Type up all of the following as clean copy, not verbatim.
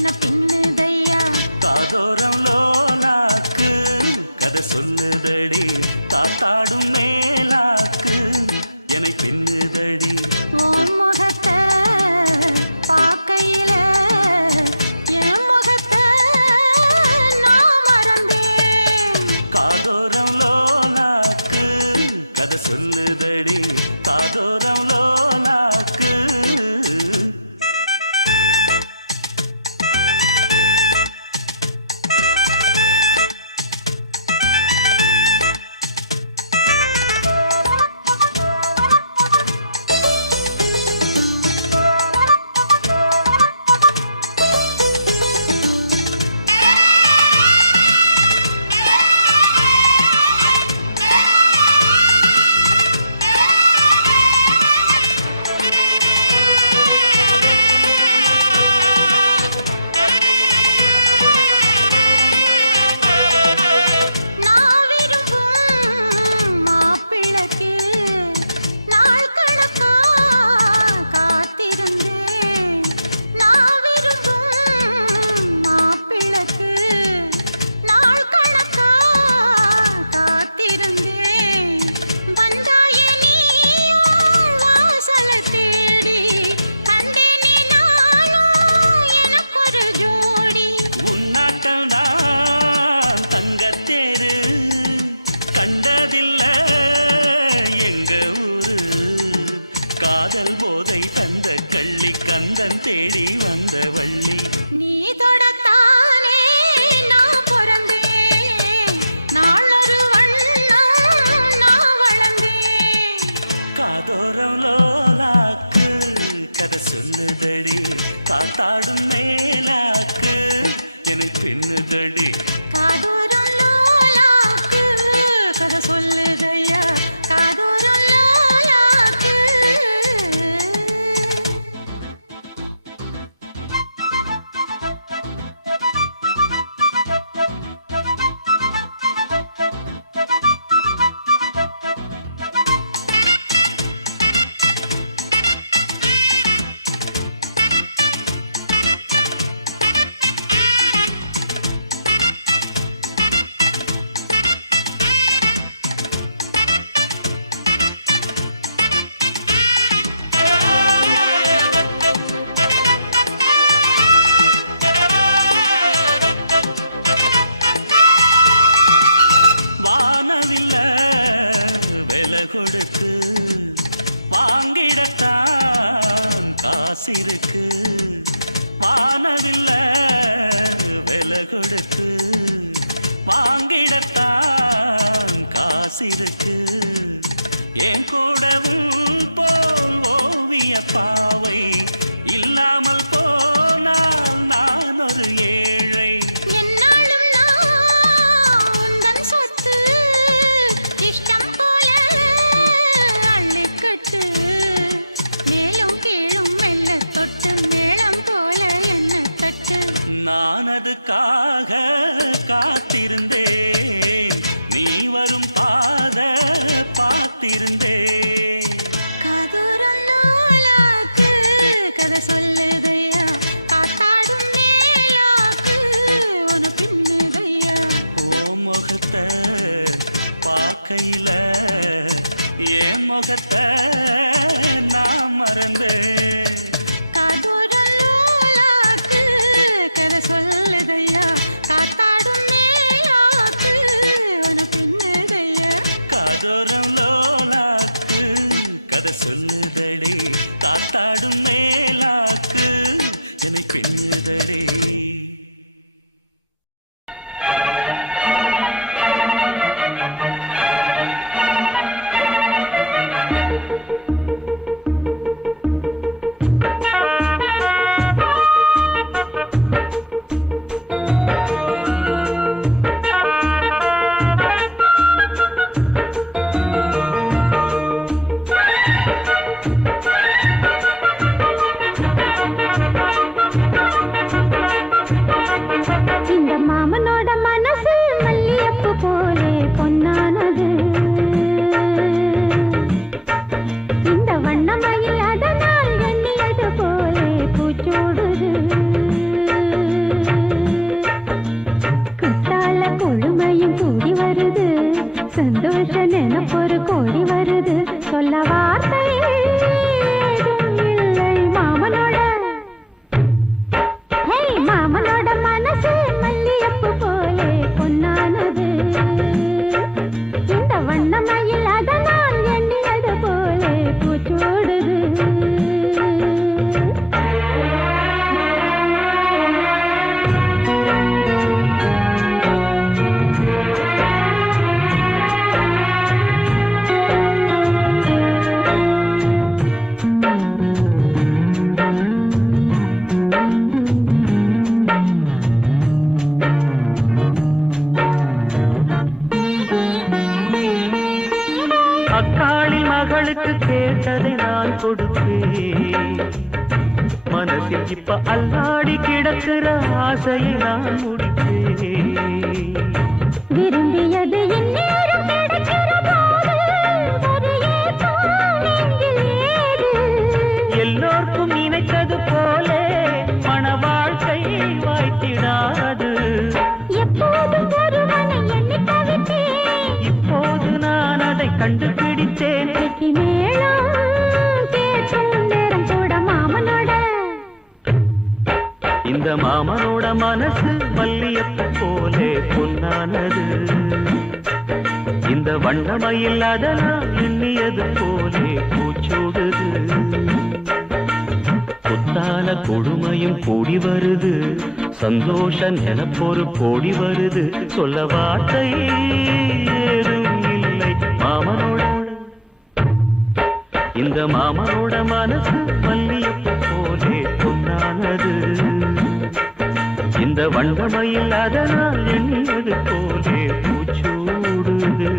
உன பின்னுதையா காதோரம் லோலாக்கு கதை சொல்லுதடி காத்தாடும் மேலாக்கு என்னை பின்னுதடி உன் முகத்தை பார்க்கையில என் முகத்தை நான் மறந்தேன் காதோரம் லோலாக்கு கதை சொல்லுதடி காதோரம் லோலாக்கு காதல் போதை தந்த கள்ளி கந்தன் தேடி வந்த வள்ளி நீ தொடத்தானே நான் பிறந்தேன் நாளொரு வண்ணம் நான் வளர்ந்தேன் காதோரம் லோலாக்கு கதை சொல்லுதடி காத்தாடும் மேலாக்கு என்னை பின்னுதடி காதோரம் லோலாக்கு கதை சொல்லுதையா காதோரம் லோலாக்கு கொடுத்து வாங்கிடத்தான் காசிருக்கு வானவில்ல விலை கொடுத்து வாங்கிடத்தான் காசிருக்கு என் கூடவும் போல் ஓவிய பாவை இல்லாமல் போனால் நான் ஒரு ஏழை நான் அதுக்காக காத்திருந்தேன் நீ வரும் பாத பார்த்திருந்தேன் காதோரம் லோலாக்கு கதை சொல்லுதையா காத்தாடும் மேலாக்கு உன பின்னுதையா ஓ முகத்தை பார்க்கையில என் முகத்தை நான் மறந்தேன் காதோரம் லோலாக்கு கதை சொல்லுதடி காத்தாடும் மேலாக்கு என்னை பின்னுதடி கொடுப்பேன். மனசில் இப்ப அல்லாடி கிடக்கிற ஆசையை நான் முடிப்பேன். விரும்பியது இந்நேரம் கிடைக்கிற போது ஒரு ஏக்கம் நெஞ்சில் ஏது? எல்லோர்க்கும் நினைத்தது போலே மன வாழ்க்கை வாய்த்திடாது. எப்போதும் ஒருவனை எண்ணி தவித்தேன், இப்போது நான் அதை கண்டுபிடித்தேன். வெற்றி மேளம் கேட்கும் நேரம் கூட மாமனோட. இந்த மாமனோட மனசு மல்லியப்பு போலே பொன்னானது. இந்த வண்ணமயில் அதனால் எண்ணியது போலே பூச்சூடுது. புத்தான கொடுமையும் கூடி வருது, சந்தோஷ நினப்பொரு கோடி வருது. சொல்ல வார்த்தை ஏதும் இல்லை மாமனோட. இந்த மாமனோட மனசு மல்லியப்பு போலே பொன்னானது. இந்த வண்ணமயில் அதனால் எண்ணியது போலே பூச்சூடுது.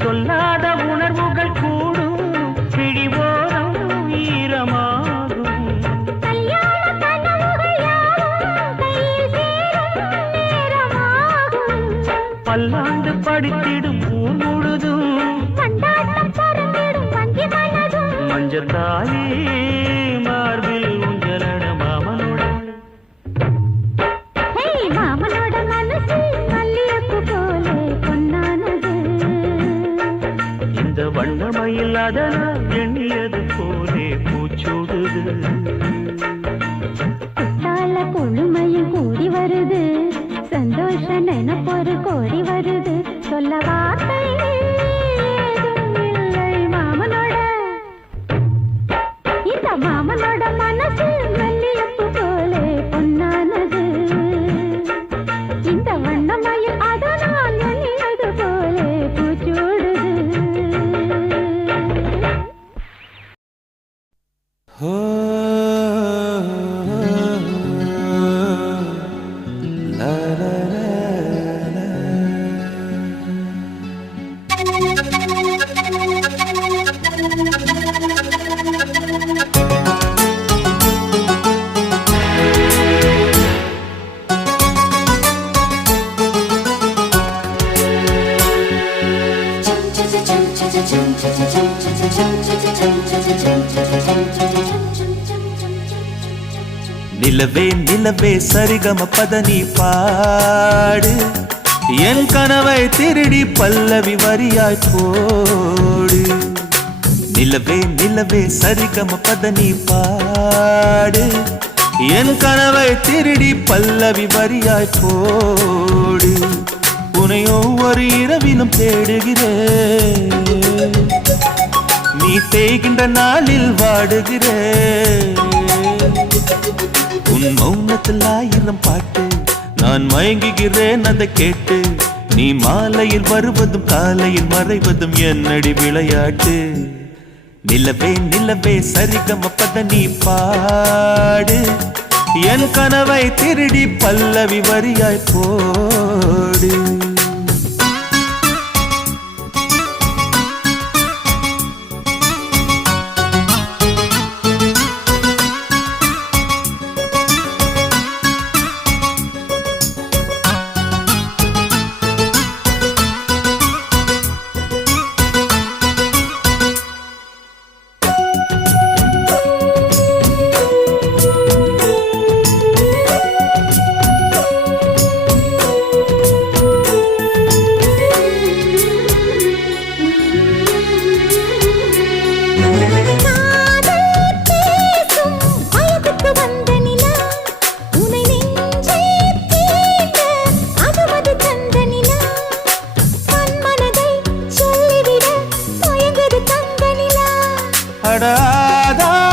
சொல்லாத உணர்வுகள் கூடும், பிடிவோரம் ஈரமாகும். பல்லாண்டு படித்திடும் ஊர் முழுதும் மஞ்சத்தாலே மார்பில் உஞ்சலட மாமனோட. மாமனோட மனசு மல்லியப்பு போலே பொன்னானது. இந்த வண்ணமயில் அதனால் எண்ணியது போலே பூச்சூடுது. குத்தால கொழுமையும் கூடி வருது, சந்தோஷ நினைப்பொரு கோடி வருது. சொல்ல வார்த்தை ஏதும் இல்லை மாமனோட. இந்த மாமனோட மனசு மல்லியப்பு போலே பொன்னானது. இந்த வண்ணமயில் அதனால் எண்ணியது போலே பூச்சூடுது. நிலவே நிலவே சரிகம பதனி பாடு, என் கனவை திருடி பல்லவி வரியாய் போடு. நிலவே நிலவே சரிகம பதனி பாடு, என் கனவை திருடி பல்லவி வரியாய் போடு. உன்னை ஒவ்வொரு இரவிலும் தேடுகிறேன், நீ தேய்கின்ற நாளில் வாடுகிறேன். உன் மௌனத்தில் ஆயிரம் பாட்டு, நான் மயங்குகிறேன் அதை கேட்டு. நீ மாலையில் வருவதும் காலையில் மறைவதும் என்னடி விளையாட்டு. நிலவே நிலவே சரிகம பதனி பாடு, என் கனவை திருடி பல்லவி வரியாய் போடு.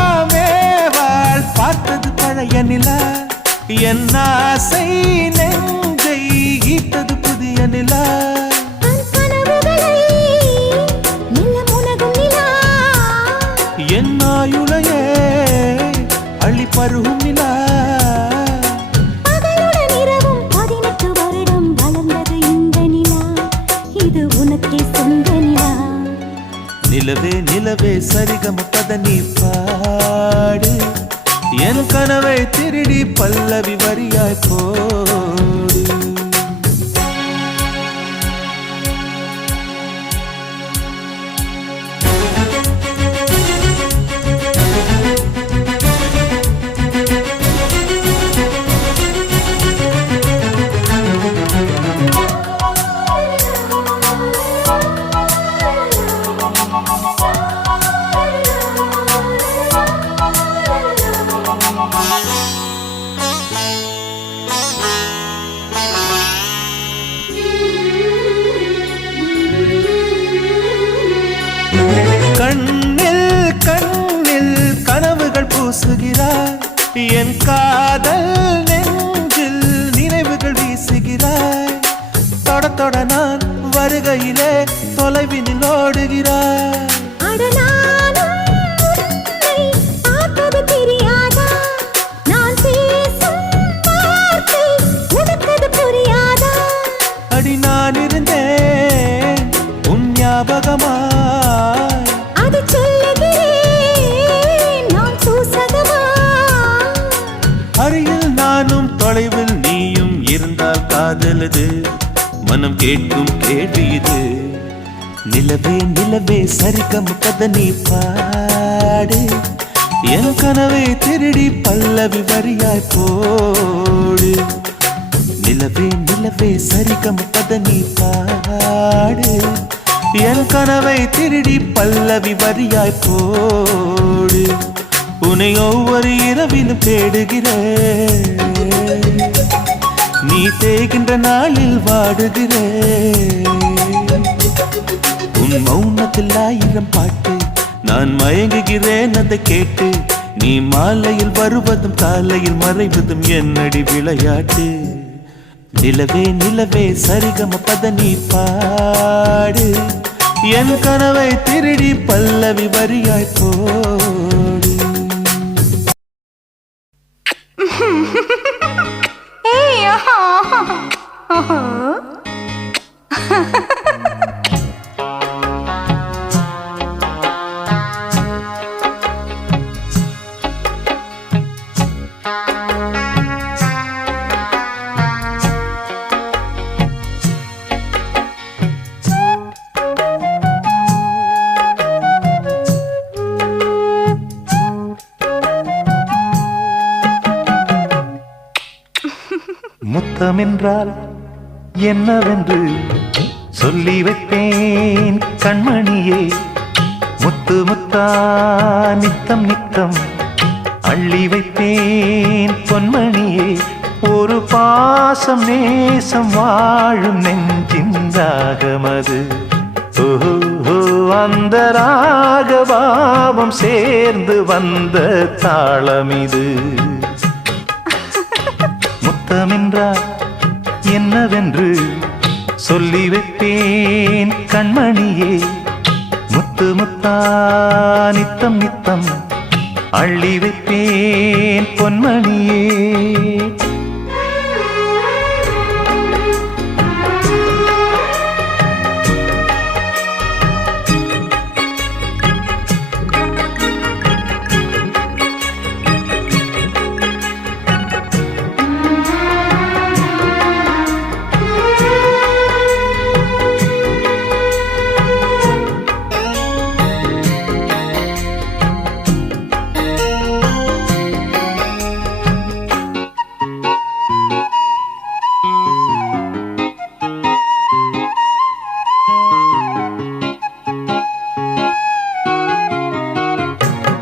அடாதாமேவாள் பார்த்தது பழைய நிலா என் ஆசை நெஞ்சை ஈட்டது புதிய நிலா என் ஆயுளையே அள்ளி பருகும் நிலா நிலவே நிலவே சரிகம பத நீ பாடு என் கனவை திருடி பல்லவி வரியாய் போடு கண்ணில் கண்ணில் கனவுகள் பூசுகிறாய் என் காதல் நெஞ்சில் நினைவுகள் வீசுகிறாய் தொட தொட நான் வருகையிலே தொலைவினில் ஓடுகிறாய் அடி நான் இருந்தேன் உன் ஞாபகமா அருகில் நானும் தொலைவில் நீயும் இருந்தால் காதலது மனம் கேட்கும் கேள்வி இது நிலவே நிலவே சரிகம பத நீ பாடு என் கனவை திருடி பல்லவி வரியாய் போடு நிலவே நிலவே சரிகம பத நீ பாடு என் கனவை திருடி பல்லவி வரியாய் போடு உன்னை ஒவ்வொரு இரவிலும் தேடுகிறேன் நீ தேகின்ற நாளில் வாடுகிறேன் உன் மௌனத்தில் 1000 பாட்டு நான் மயங்குகிறேன் அதை கேட்டு நீ மாலையில் வருவதும் காலையில் மறைவதும் என்னடி விளையாட்டு நிலவே நிலவே சரிகம பத நீ பாடு என் கனவை திருடி பல்லவி வரியாய் போடு முத்தமென்றால் என்னவென்று சொல்லி வைப்பேன் கண்மணியே முத்து முத்தா நித்தம் நித்தம் அள்ளி வைப்பேன் பொன்மணியே ஒரு பாசம் நேசம் வாழும் நெஞ்சின் ராகமது அந்த ராகபாவம் சேர்ந்து வந்த தாளமிது முத்தமென்றால் என்னவென்று சொல்லி வைப்பேன் கண்மணியே முத்து முத்தா நித்தம் நித்தம் அள்ளி வைப்பேன் பொன்மணியே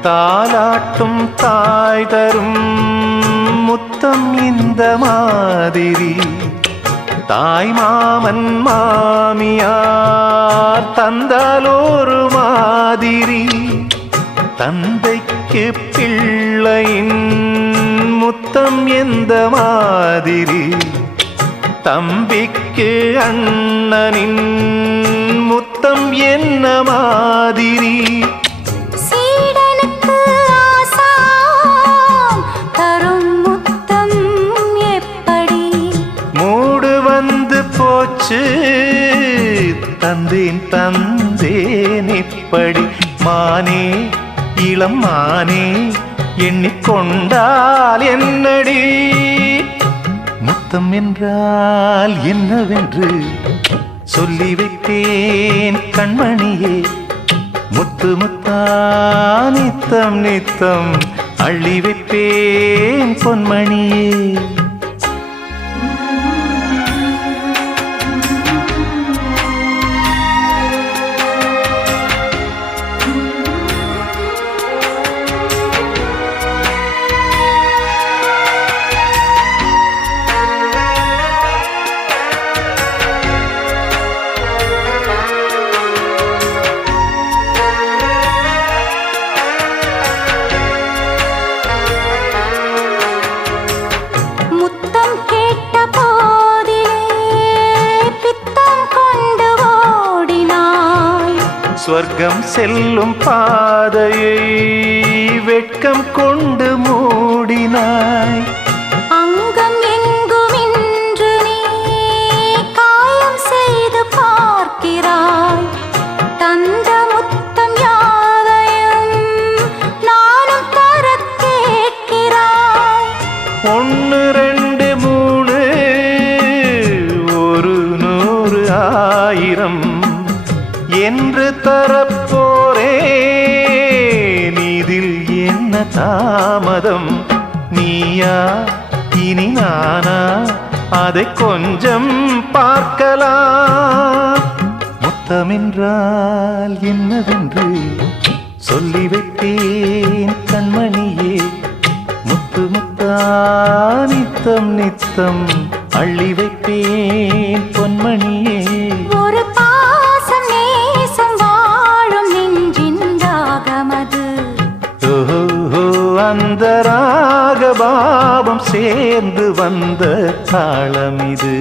தாலாட்டும் தாய் தரும் முத்தம் இந்த மாதிரி தாய் மாமன் மாமியார் தந்தாலோரு மாதிரி தந்தைக்கு பிள்ளையின் முத்தம் எந்த மாதிரி, தம்பிக்கு அண்ணனின் முத்தம் என்ன மாதிரி, சீடனுக்கு ஆசான் தரும் முத்தம் எப்படி, மூடு வந்து போச்சு தந்தேன் தந்தேன் இப்படி. மானே இளம் மானே எண்ணிக்கொண்டால் என்னடி, முத்தம் என்றால் என்னவென்று சொல்லி வைத்தேன் கண்மணியே. முத்து முத்தா நித்தம் நித்தம் அள்ளி வைத்தேன் பொன்மணியே. சொர்க்கம் செல்லும் பாதையை வெட்கம் கொண்டு மூடினாய். அங்கம் எங்கும் இன்று நீ காயம் செய்து பார்க்கிறாய். தந்த முத்தம் யாவையும் நானும் தர கேட்கிறாய். 1 2 3 ஒரு 100 1000 என்று தரப்போரே, நீதில் என்ன தாமதம், நீயா இனி நானா அதை கொஞ்சம் பார்க்கலாம். முத்தமென்றால் என்னவென்று சொல்லி வைத்தேன் கண்மணியே. முத்து முத்தா நித்தம் நித்தம் அள்ளி வைப்பேன் பொன்மணியே. அந்த ராகபாவம் சேர்ந்து வந்த தாளம் இது.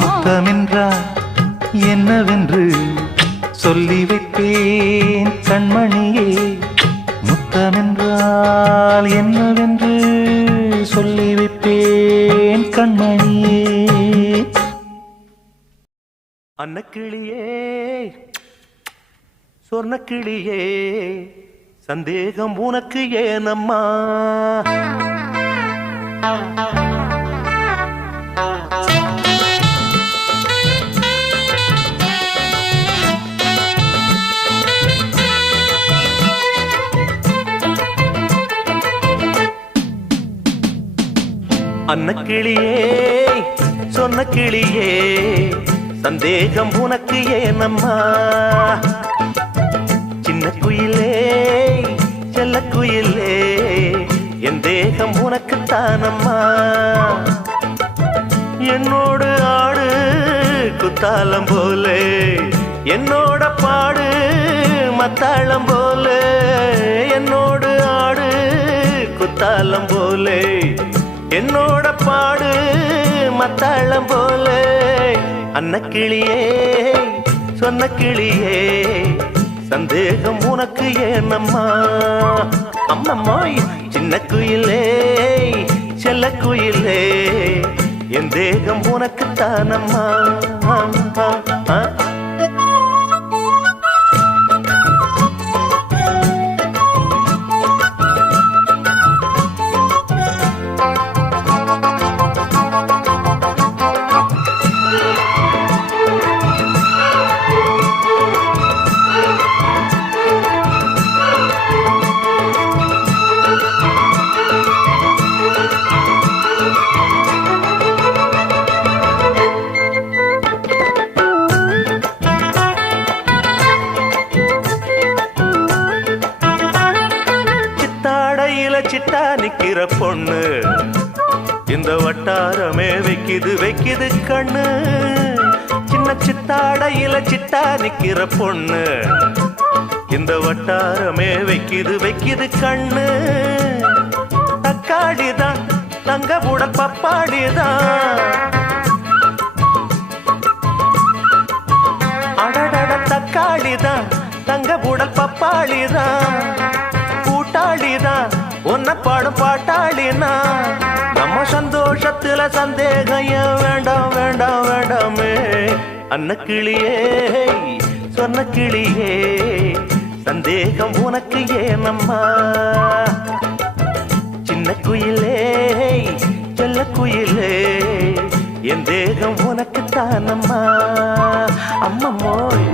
முத்தமென்றால் என்னவென்று சொல்லி வைப்பேன் கண்மணியே. முத்தமென்றால் என்னவென்று சொல்லி வைப்பேன் கண்மணியே. அன்னக்கிளியே சொர்ணக்கிளியே சந்தேகம் உனக்கு ஏனம்மா, அன்னக்கிளியே சொன்ன கிளியே சந்தேகம் உனக்கு ஏனம்மா, சின்ன குயிலே செல்ல குயிலே என் தேகம் உனக்கு தானம்மா. என்னோடு ஆடு குத்தாலம் போலே, என்னோட பாடு மத்தாளம் போலே, என்னோடு ஆடு குத்தாலம் போலே, என்னோட பாடு மத்தாளம் போலே. அன்னக்கிளியே சொன்ன கிளியே சந்தேகம் உனக்கு ஏனம்மா, அம்மம்மா சின்ன குயிலே செல்ல குயிலே என் தேகம் உனக்கு தானம்மா. சிட்டா நிக்கிற பொண்ணு இந்த வட்டாரமே வைக்குது வைக்குது கண்ணு, சின்ன சித்தாடையில சிட்டா நிக்கிற பொண்ணு இந்த வட்டாரமே வைக்கிது வைக்கிது கண்ணு. தக்காளிதான் தங்க உடல் பப்பாளிதான். அடடட தக்காளிதான் தங்க உடல் பப்பாளிதான். கூட்டாளிதான் ஒன்ன பாடும் பாட்டாளினா. நம்ம சந்தோஷத்துல சந்தேகம் ஏன் வேண்டாம் வேண்டாம் வேண்டாமே. அன்ன கிளியே சொன்ன கிளியே சந்தேகம் உனக்கு ஏனம்மா. சின்ன குயிலே செல்ல குயிலே என் தேகம் உனக்கு தானம்மா. அம்மம்மோய்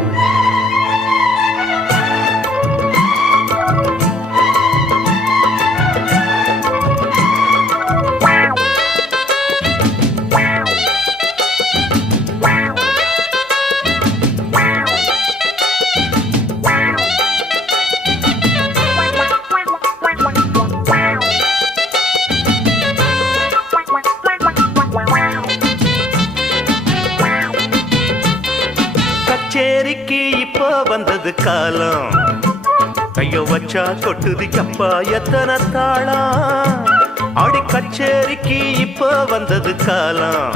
கச்சேரிக்கு இப்போ வந்தது காலம். கைய வச்சா கொட்டுது அப்பா எத்தனை தாளம். ஆடி கச்சேரிக்கு இப்போ வந்தது காலம்.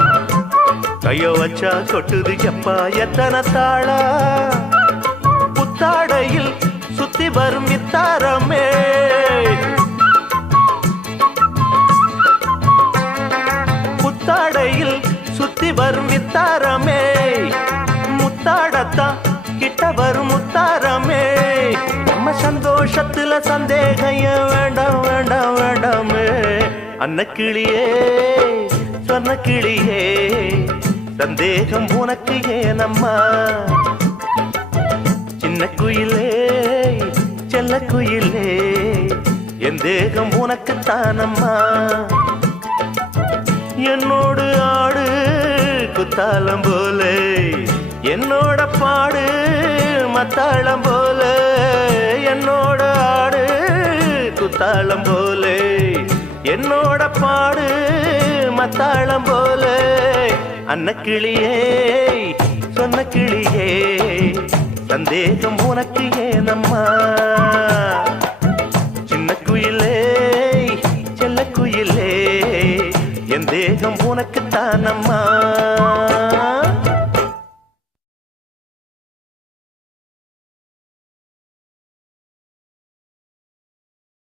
கைய வச்சா கொட்டுது அப்பா எத்தனை தாளம். புத்தாடையில் சுத்தி வரும் மித்தாரமே. புத்தாடையில் சுத்தி வரும் மித்தாரமே. முத்தாடத்தான் கிட்ட வரும் முத்தாரமே. நம்ம சந்தோஷத்துல சந்தேகம் வேண்டாம் வேண்டாம் வேண்டாமே. அன்ன கிளியே சொன்ன கிளியே சந்தேகம் உனக்கு ஏனம்மா. சின்ன குயிலே செல்ல குயிலே என் தேகம் உனக்கு தானம்மா. என்னோடு ஆடு குத்தாலம் போலே என்னோட பாடு மத்தாளம் போல. என்னோட ஆடு குத்தாளம் போலே என்னோட பாடு மத்தாளம் போல. அன்ன கிளியே சொன்ன கிளியே சந்தேகம் உனக்கு ஏனம்மா. சின்ன குயிலே செல்ல குயிலே என் தேகம் உனக்கு தானம்மா.